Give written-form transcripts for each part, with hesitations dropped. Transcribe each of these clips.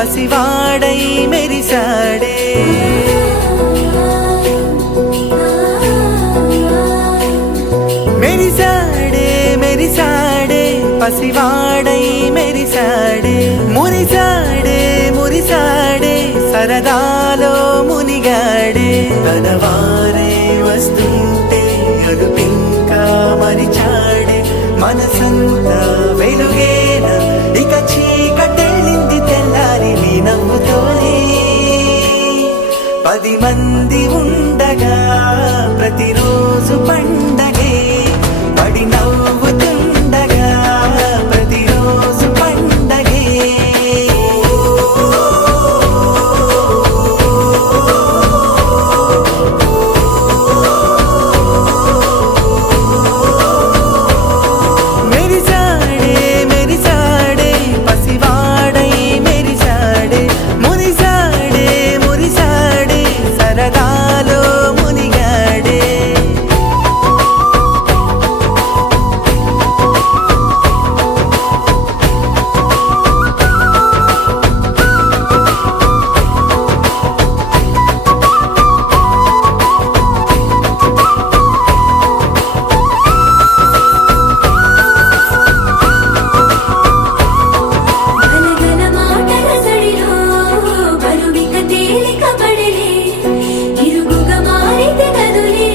పసివాడై మెరిసాడే మెరిసాడే మెరిసాడే పసివాడై మెరిసాడే మురిసాడే మురిసాడే సరదాలో మునిగాడే తన వారే వస్తుంటే అడుపింకా మరిచాడే మనసంతా వెలుగేన ఇక చీకటెళ్ళింది తెల్లారి నీ నవ్వుతోనే 10 మంది ఉండగా ప్రతిరోజు పండగే పడి నవ్వుతుండగా ప్రతిరోజు పండగే మెరిసాడే మెరిసాడే పసివాడై మెరిసాడే మురిసాడే మురిసాడే సరదాలో మునిగాడే గలగల మాటల సడిలో బరువిక తేలిక పడలే ఇరుగుగా మారితే కదులే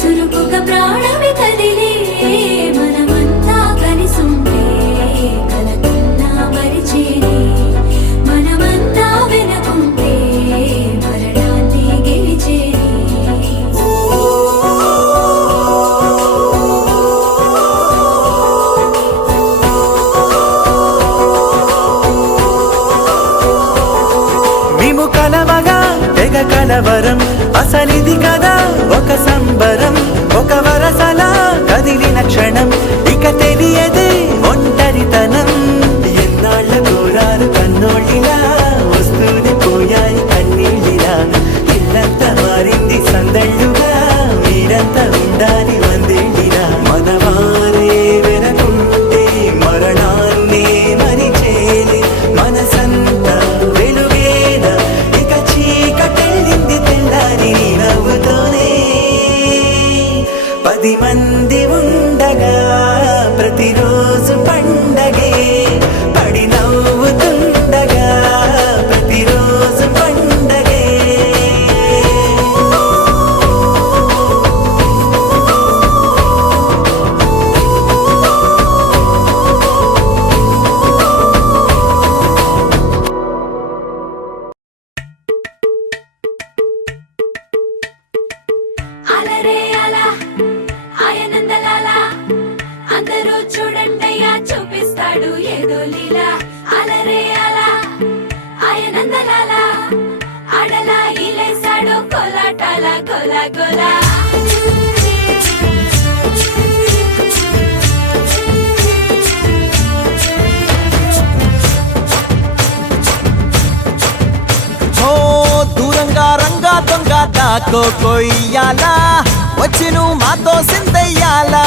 చురుకుగా ప్రాణమి కదిలే మనమంతా కలిసుంటే కలకన్నా మరిచేనే మనమంతా వెనకుంటే మరణాన్ని గెలిచేనే మేము కలవగా తెగ కలవరం అసలిది కదా ఒక సంబరం ఒక వరసలా కదిలిన క్షణం ఇక తెలియదే ఒంటరితనం ఎన్నాళ్ళ కోరాలు కన్నోళ్ళిలా వస్తూనే పోయాయి కన్నీళ్ళిలా ఇల్లంతా మారింది సందళ్ళుగా మీరంతా ఉండాలి వందేళ్ళిలా మనవారే వెనకుంటే మరణాన్నే మరిచేలే మనసంతా వెలుగేన ఇక చీకటెళ్ళింది తెల్లారి నీ నవ్వుతోనే 10 మంది ఉండగా ప్రతిరోజు పండగే పడి నవ్వుతుండగా ప్రతిరోజు పండగే అలరే అలా ఆయనందలాలా అందరూ చూడండయ్యా చూపిస్తాడు ఏదో లీలా అలరే అలా ఆయనందలాలా ఆడలా ఇలేసాడు కోలాటాల గోలా గోలా ఓ దూరంగా రంగా దొంగ దాకో కొయ్యాలా వచ్చి నువ్వు మాతో సిందయ్యాలా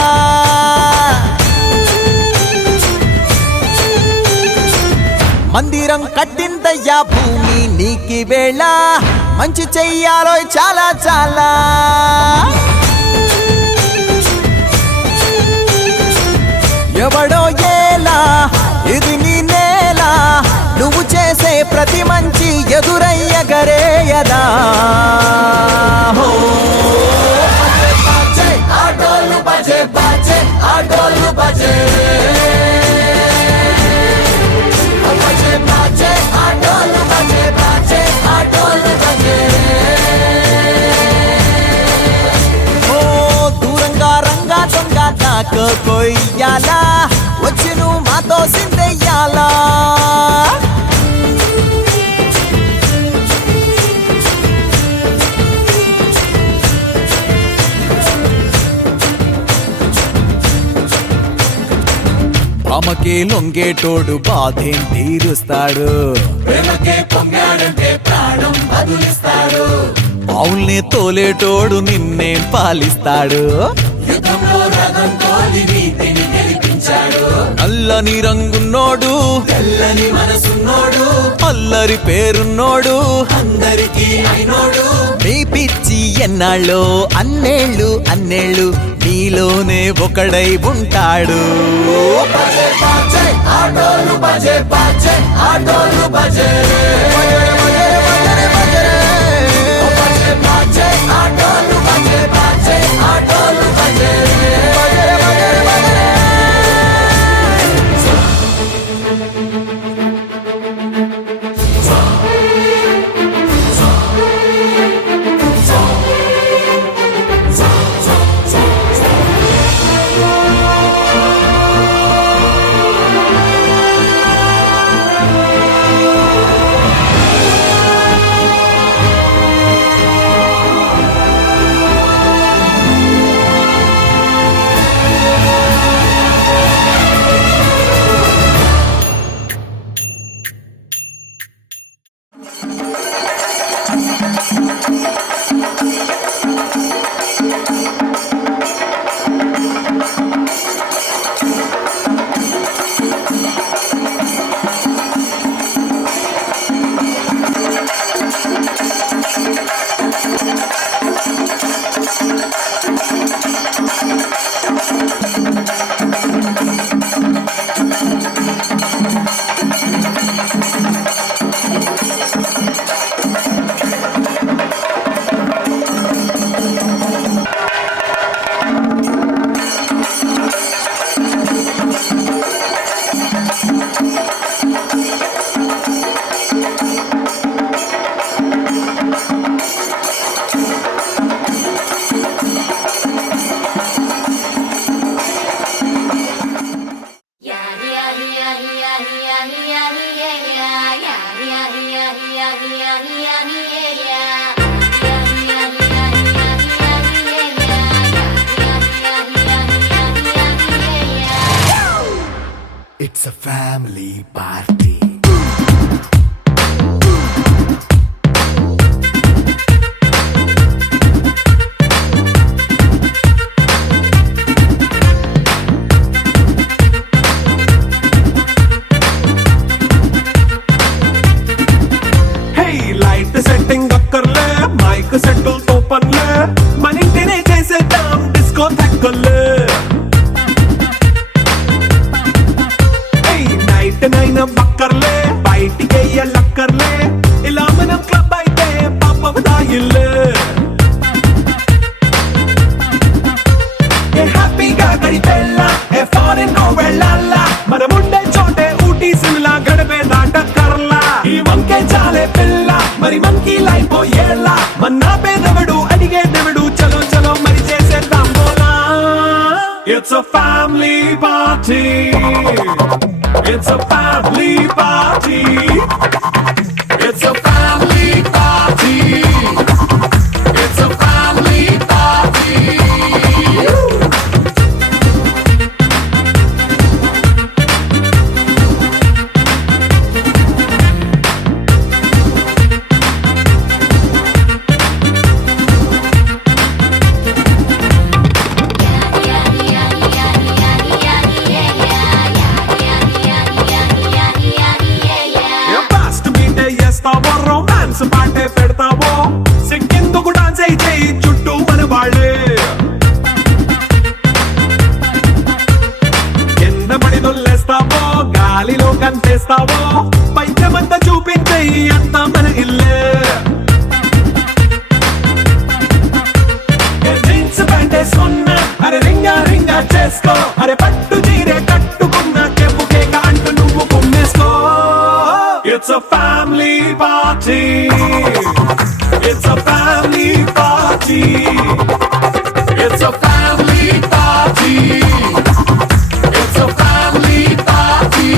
మందిరం కట్టిందయ్యా భూమి నీకి వేళ మంచి చెయ్యాలో చాలా చాలా ఎవడో ఏలా ఇది నీ నేల నువ్వు చేసే ప్రతి మంచి ఎదురయ్యగరేయదా హో బాజే ఆటోలు బాజే బాజే ఆటోలు బాజే బాజే బాజే ఆటోలు బాజే బాజే ఆటోలు బాజే ఓ దూరంగా రంగా దొంగ నాకు కొయ్యాలా వచ్చి నువ్వు మాతో సిందెయ్యాలా ప్రేమకే లొంగేటోడు బాధేం తీరుస్తాడు ప్రేమకే పొంగాడంటే ప్రాణం బదులిస్తాడు పావుల్ని తోలేటోడు నిన్నేం పాలిస్తాడు యుద్ధంలో రథం తోలి నీతిని గెలిపించాడు నల్ల నల్లని రంగున్నోడు తెల్లని మనసున్నోడు అల్లరి పేరున్నోడు అందరికీ అయినోడు మీ పిచ్చి ఎన్నాళ్ళో అన్నేళ్ళు అన్నేళ్ళు నీలోనే ఒకడై ఉంటాడు బజే బాజే ఆటోలు బజే బాజే ఆటోలు బజే బజే బాజే ఆటోలు బజే బాజే ఆటోలు బజే It's a family party. Hey, light setting అక్కర్లే మైక్ సెట్టుల్ తో పనులే మన ఇంటినే చేసేద్దాం డిస్కో థక్కర్లే నైట్ నైన్ బక్కర్లే బయటికి లక్కర్లే ఇలా మనం క్లబ్ అయితే పాపం దాయిల్లే హ్యాపీగా గడిపెళ్ళ ఏ ఫారెన్ నో వెళ్ళాల మనం ఉండే చోటే ఊటీ సిమ్లా గడిపే దాటక్కర్లా ఈ వంకే చాలే పిల్ల మరి మనకి లైఫ్ ఏళ్ళ మన్నా పేదవడు అడిగేదెవడు చలో చలో మరి చేసేద్దాం బోలా It's a family party. It's a family party. It's a family party. It's a family party. Romance పాటే పెడతావో సిక్కెందుకు డాన్స్ అయితే చుట్టూ మన వాళ్ళే కింద పడి దొల్లేస్తావో గాలిలో కంటేస్తావో పైద్యమంతా చూపించే అంతా మన ఇల్లే జీన్స్ ప్యాంటే సొన్న అరే రింగా రింగా చేసుకో అరే పట్టు చీరే కట్టుకున్న చెప్పుకే కాంటు నువ్వు కుమ్మేసుకో It's a family party. It's a family party. It's a family party. It's a family party.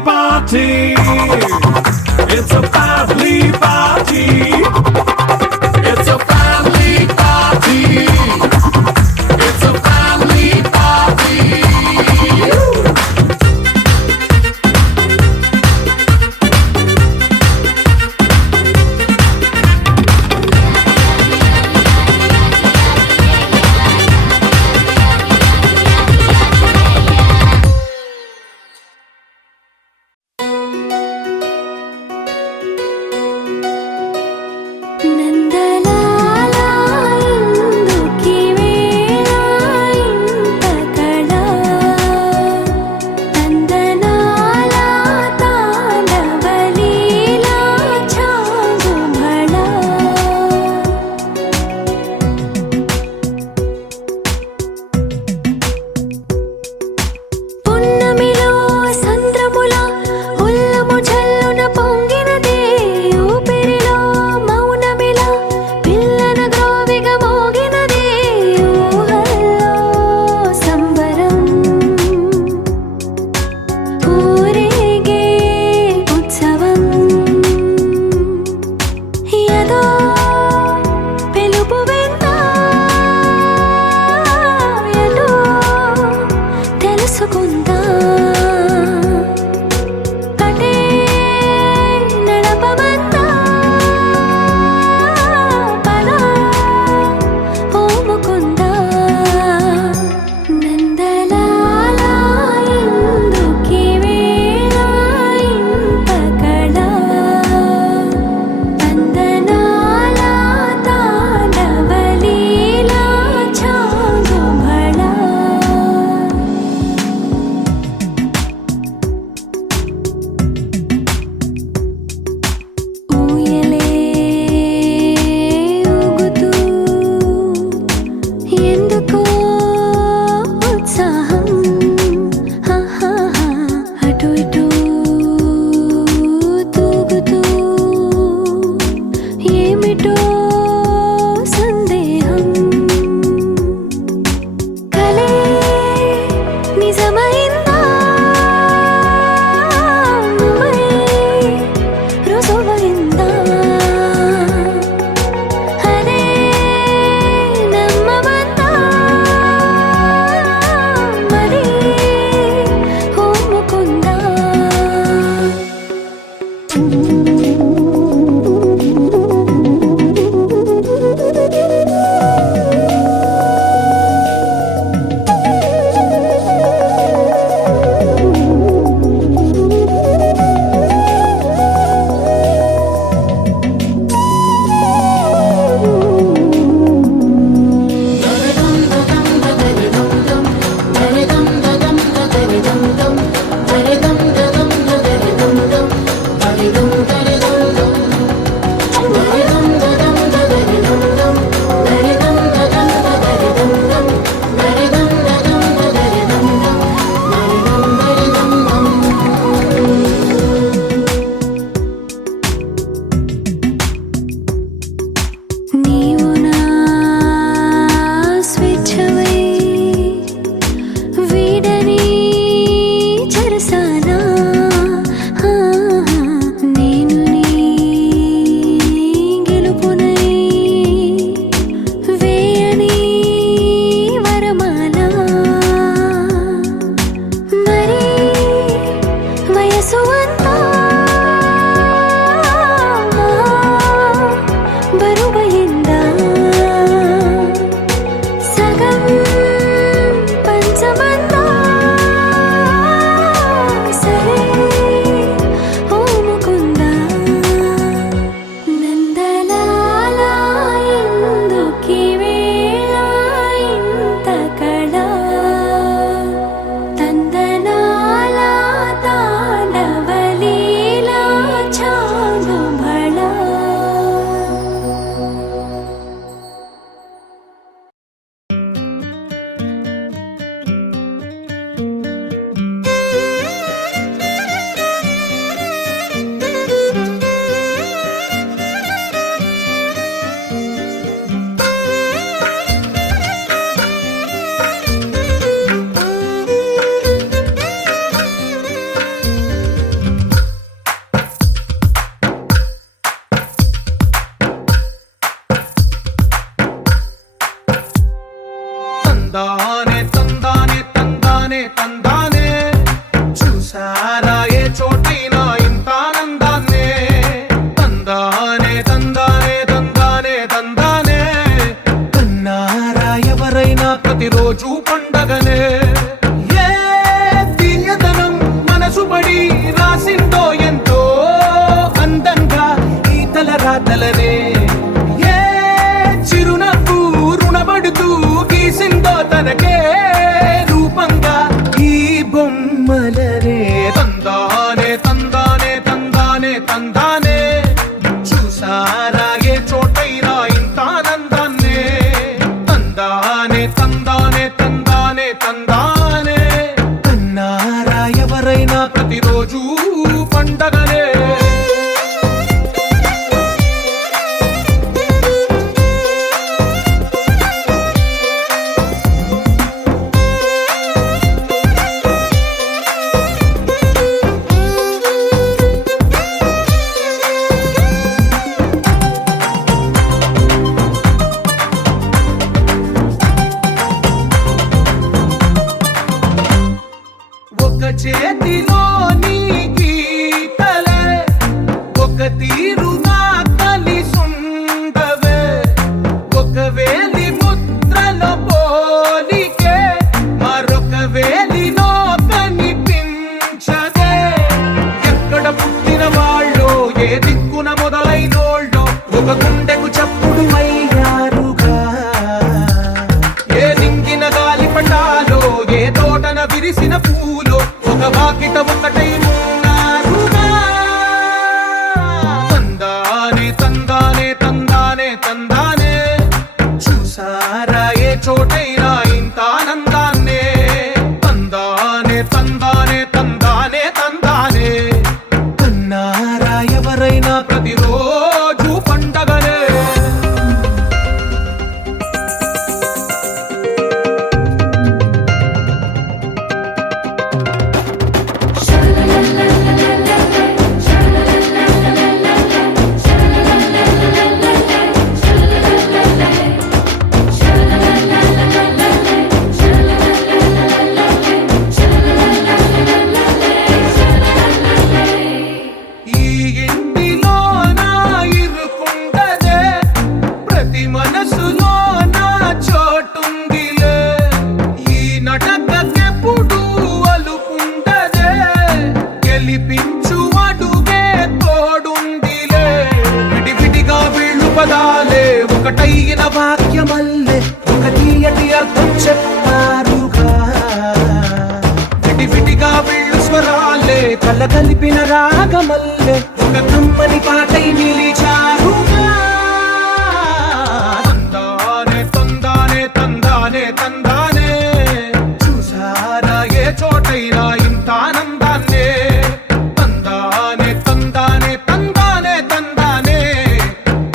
party. It's a family party. It's a family party. It's a family party. రాసిందో ఎంతో అందంగా ఈ తలరాతలనే ఏ చిరునవ్వు రుణపడుతూ గీసిందో తనకే రూపంగా ఈ బొమ్మలనే తందానే తందానే తందానే తందానే చూసారా ఏ చోటైనా ఇంత ఆనందాన్నే తందానే తందానే తందానే తందానే కన్నారా ఎవరైనా ప్రతిరోజు పండగనే ఒక చేతిలోని గీతలే ఒక తీరుగా కలిసుండవే ఒక వేలి ముద్రల పోలికే మరొక వేలిలో కనిపించదే ఎక్కడ పుట్టిన వాళ్ళో ఏ దిక్కున మొదలైనోళ్ళో ఒక గుండెకు చప్పుడు అయ్యారుగా ఏ దింగిన గాలి పటాలో ఏ తోటన విరిసిన పూలో ఒక వాకిట ఒకటై ఉన్నారుగా తందానే తందానే తందానే తందానే చూసారా ఏ చోటైనా ఇంత ఆనందాన్నే తందానే తందానే తందానే తందానే కన్నారా ఎవరైనా ప్రతిరోజు పండగనే ఈ ఇంటిలో నా ఇరుకుండదే ప్రతి మనసులో నా చోటుందిలే ఈ నటకెప్పుడు అలుకుండదే గెలిపించు అడుగే తోడుందిలే విడివిడిగా వీళ్ళు పదాలే ఒకటైన వాక్యమల్లే ఒక తీయటి అర్థం చెప్పారుగా విడివిడిగా వీళ్ళు స్వరాలే కల కలిపిన రాగమల్లే ఒక కమ్మని పాటై నిలిచారుగా తందానే తందానే తందానే తందానే చూసారా ఏ చోటైనా ఇంత ఆనందాన్నే తందానే తందానే తందానే తందానే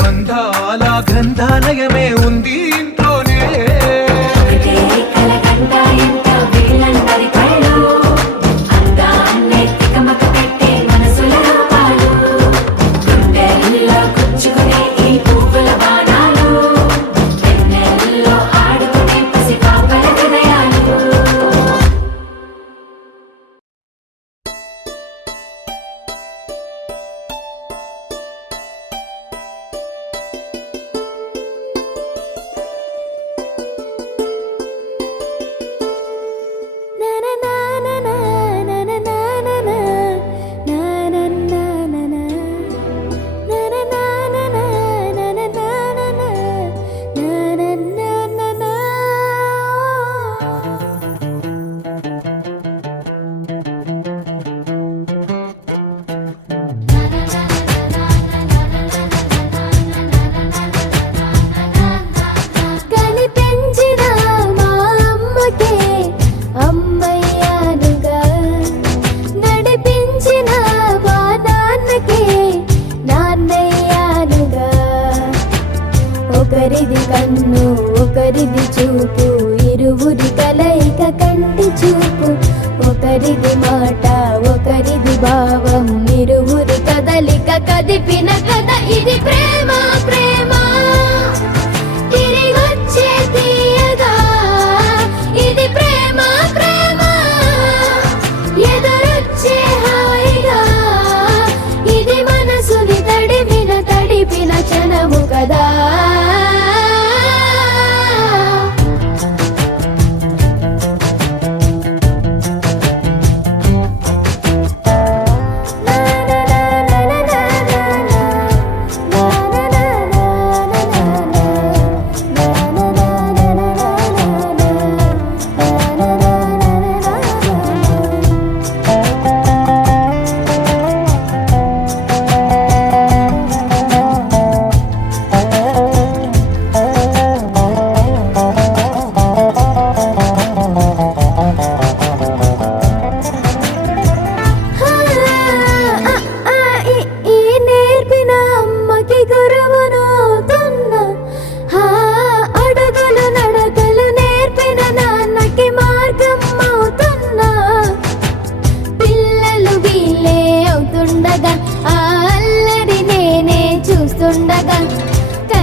బంధాల గ్రంథాలయమే ఉంది ఇంట్లోనే ఒకటే కలకండ ఎంత వీళ్ళందరి కళ్ళు అందాన్నే తికమక పెట్టే మనసుల రూపాలు గుండెల్లో గుచ్చుకునే ఈ పువ్వుల బాణాలు వెన్నెల్లో ఆడుకునే పసిపాపల హృదయాలు కనిపించిన మా అమ్మకే అమ్మయ్యానుగా నడిపించిన మా నాన్నకే నాన్నయ్యానుగా ఒకరిది కన్ను ఒకరిది చూపు ఇరువురి కలయిక కంటి చూపు ఒకరిది మాట ఒకరిది భావం ఇరువురి కదలిక కదిపిన కథ ఇది ప్రేమ ప్రేమ తిరిగొచ్చే తీయగా ఇది ప్రేమ ప్రేమ ఎదురొచ్చే హాయిగా ఇది మనసుని తడిపిన క్షణము కదా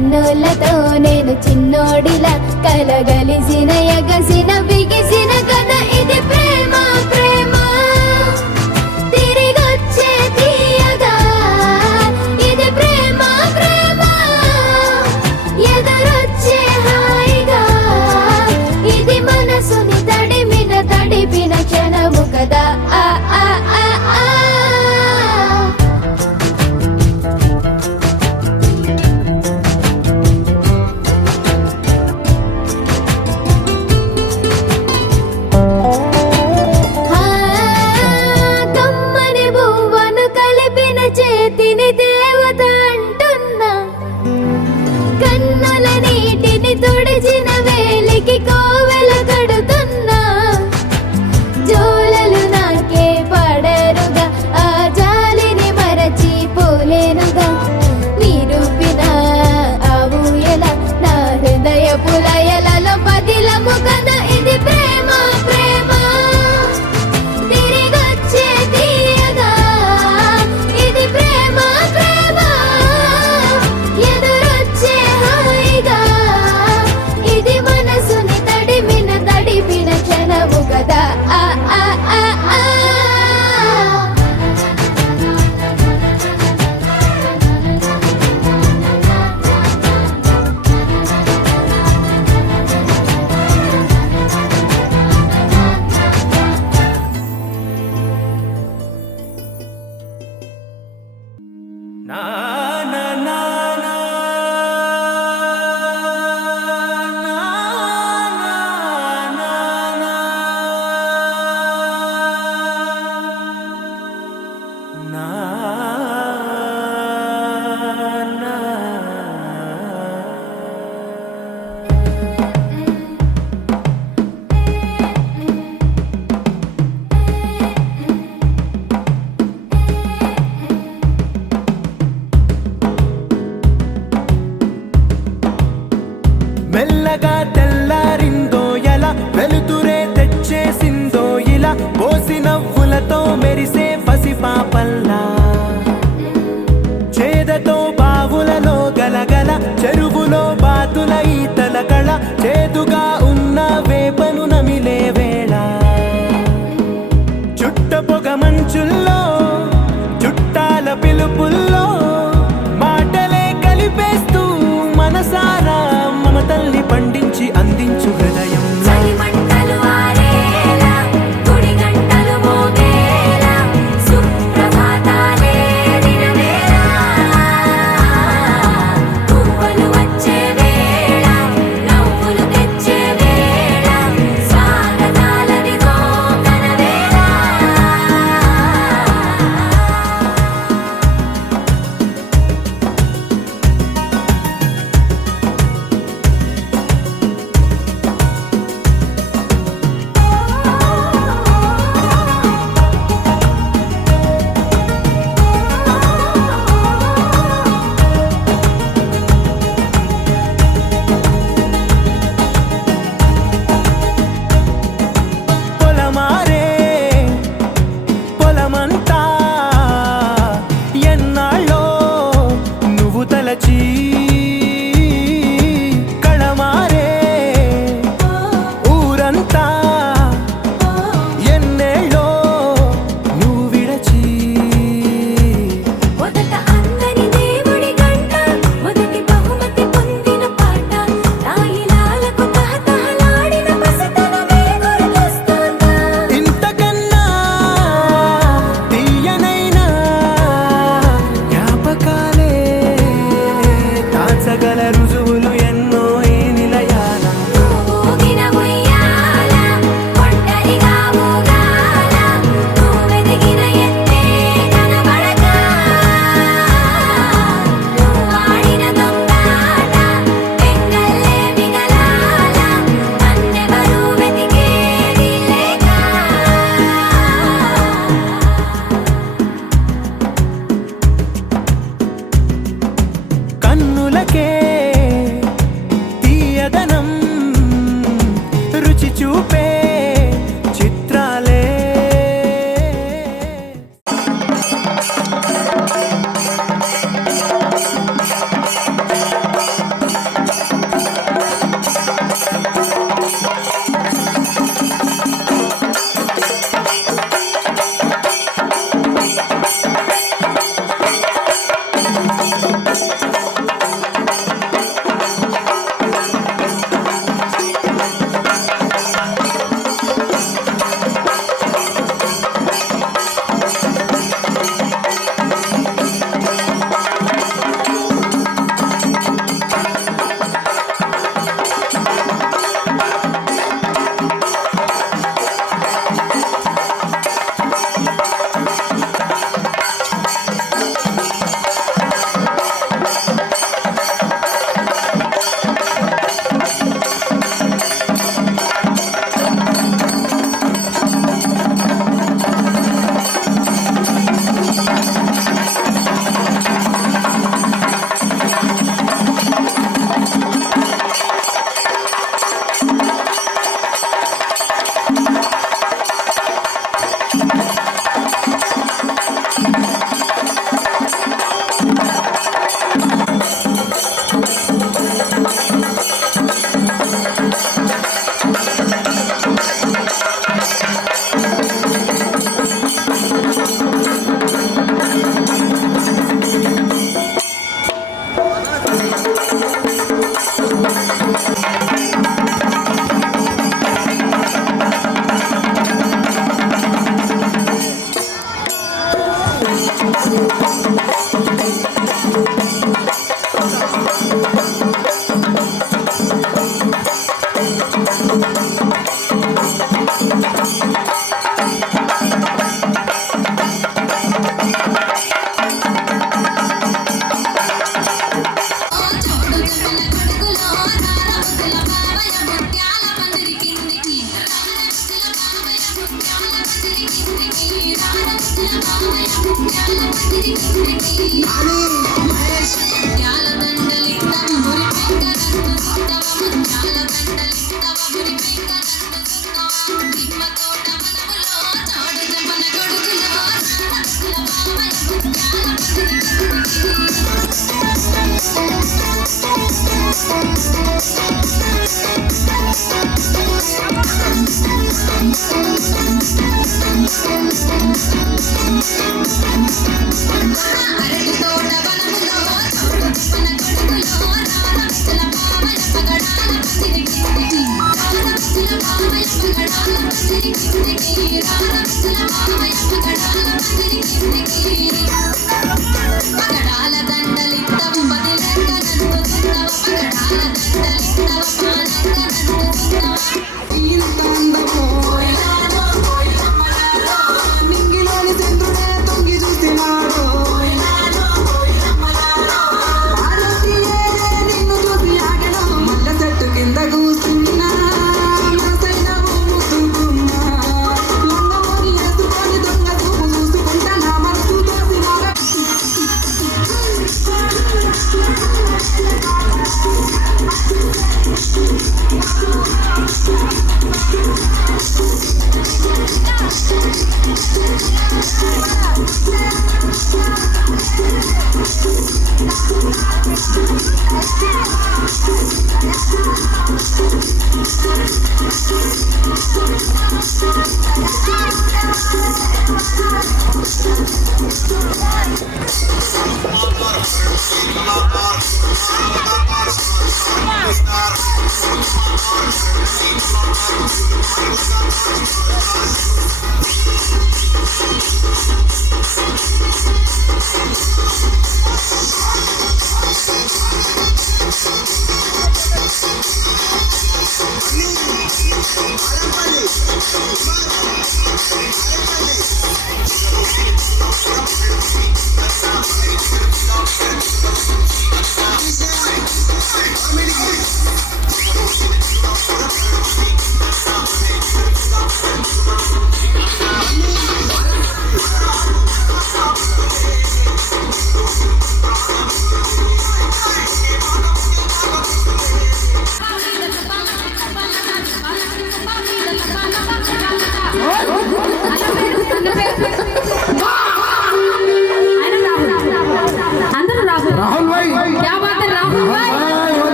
కన్నులతో నేను చిన్నోడిలా కలగలిసిన ఎగసిన బిగిసిన కథ ఇది ప్రేమ ప్రేమ తిరిగొచ్చే తీయగా ఇది ప్రేమ ప్రేమ ఎదురొచ్చే హాయిగా ఇది మనసుని తడిపిన క్షణము కదా ఆ ఆ ఆ ఆ కమ్మని బువ్వను కలిపిన చేతిని దేవత అంటున్నా కన్నుల నీటిని తుడిచిన వేలికి కోవెల కడుతున్నా జోలలు నాకే పడరుగా ఆ జాలిని మరచి పోలేనుగా నిరూపిన ఆవుయల నా హృదయ పులయలలో పదిలము కదా ఇది ప్రేమ ప్రేమ తిరిగొచ్చే తీయగా ఇది ప్రేమ ప్రేమ ఎదురొచ్చే హాయిగా ఇది మనసుని తడిపిన క్షణము కదా ఆ ఆ ఆ ఆ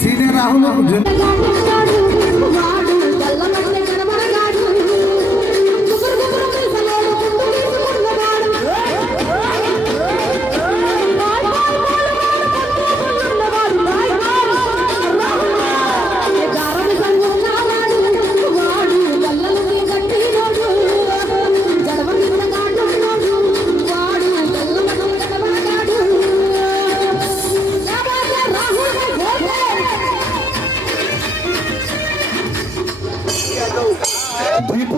సీనియర్ రాహుల్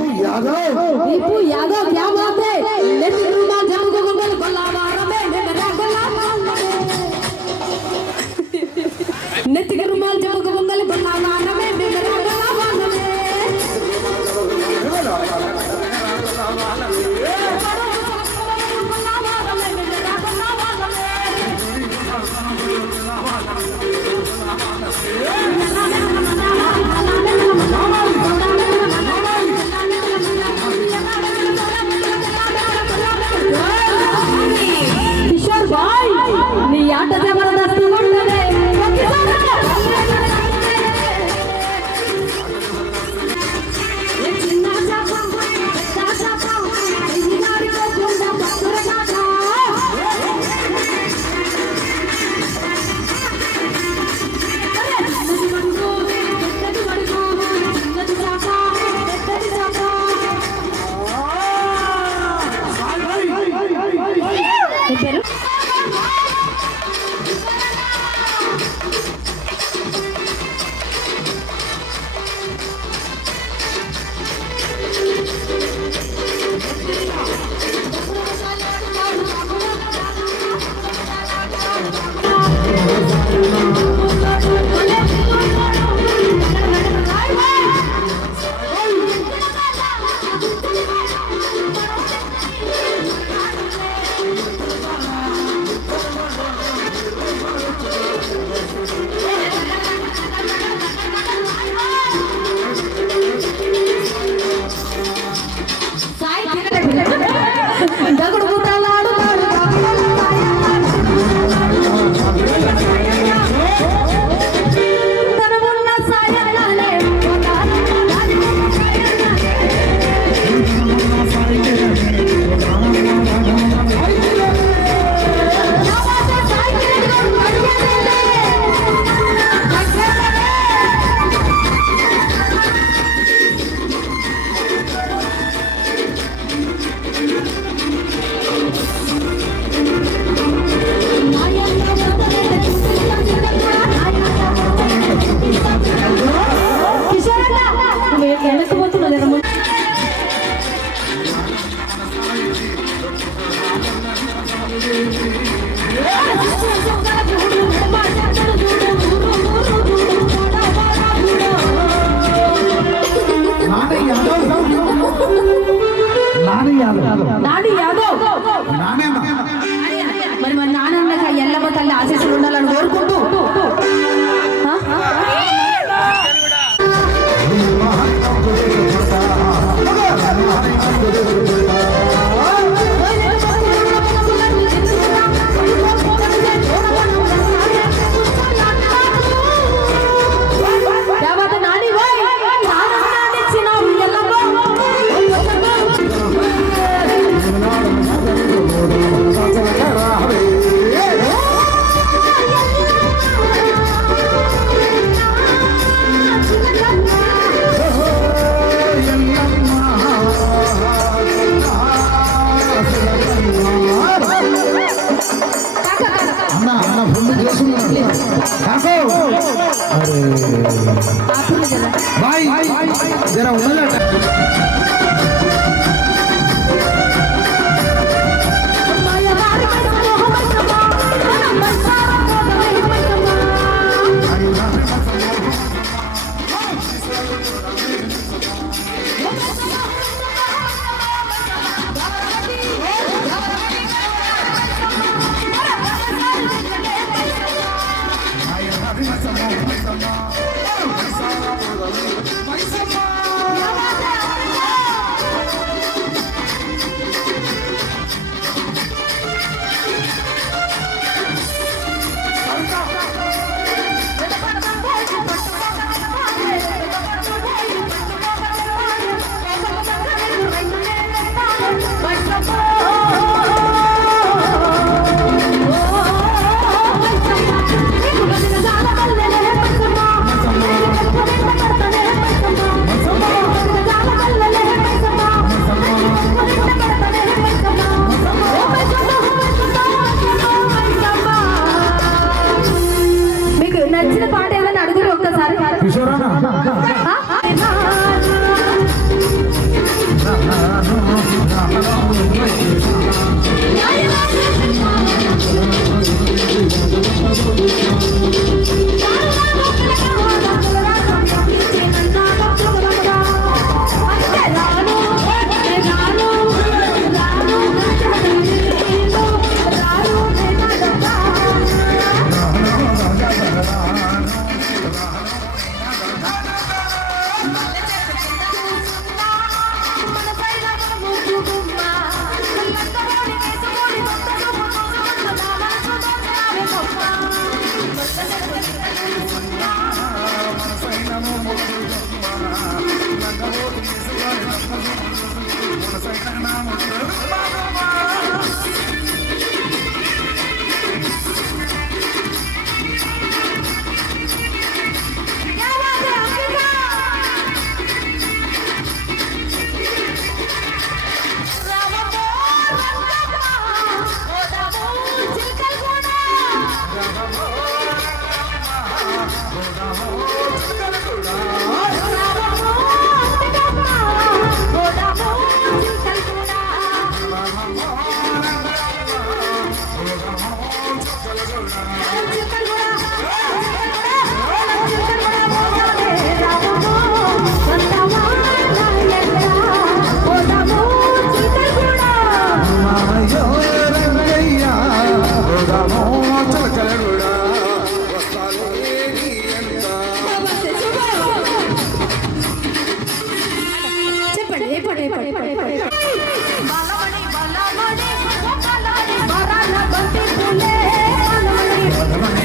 दीपू यादव क्या बात है नेतिक रुमाल जब गोंगल बनाना में मेरा गला में किशोर भाई नी आट जबरदस्ती उंटदे దగుడు గుట్టలాడు తనమున్న సాయలానే వెనకపోతున్నది నాని యాదవ్ మరి మన నాన్న ఎల్లమ్మ తల్లి ఆశీస్సులు ఉండాలని కోరుకుంటూ भाई जरा उलट మీకు నచ్చిన పాట ఏదైనా అడుగురు ఒక్కసారి బలమణి బలమణి బలమణి బరాల బంతి పూలే బలమణి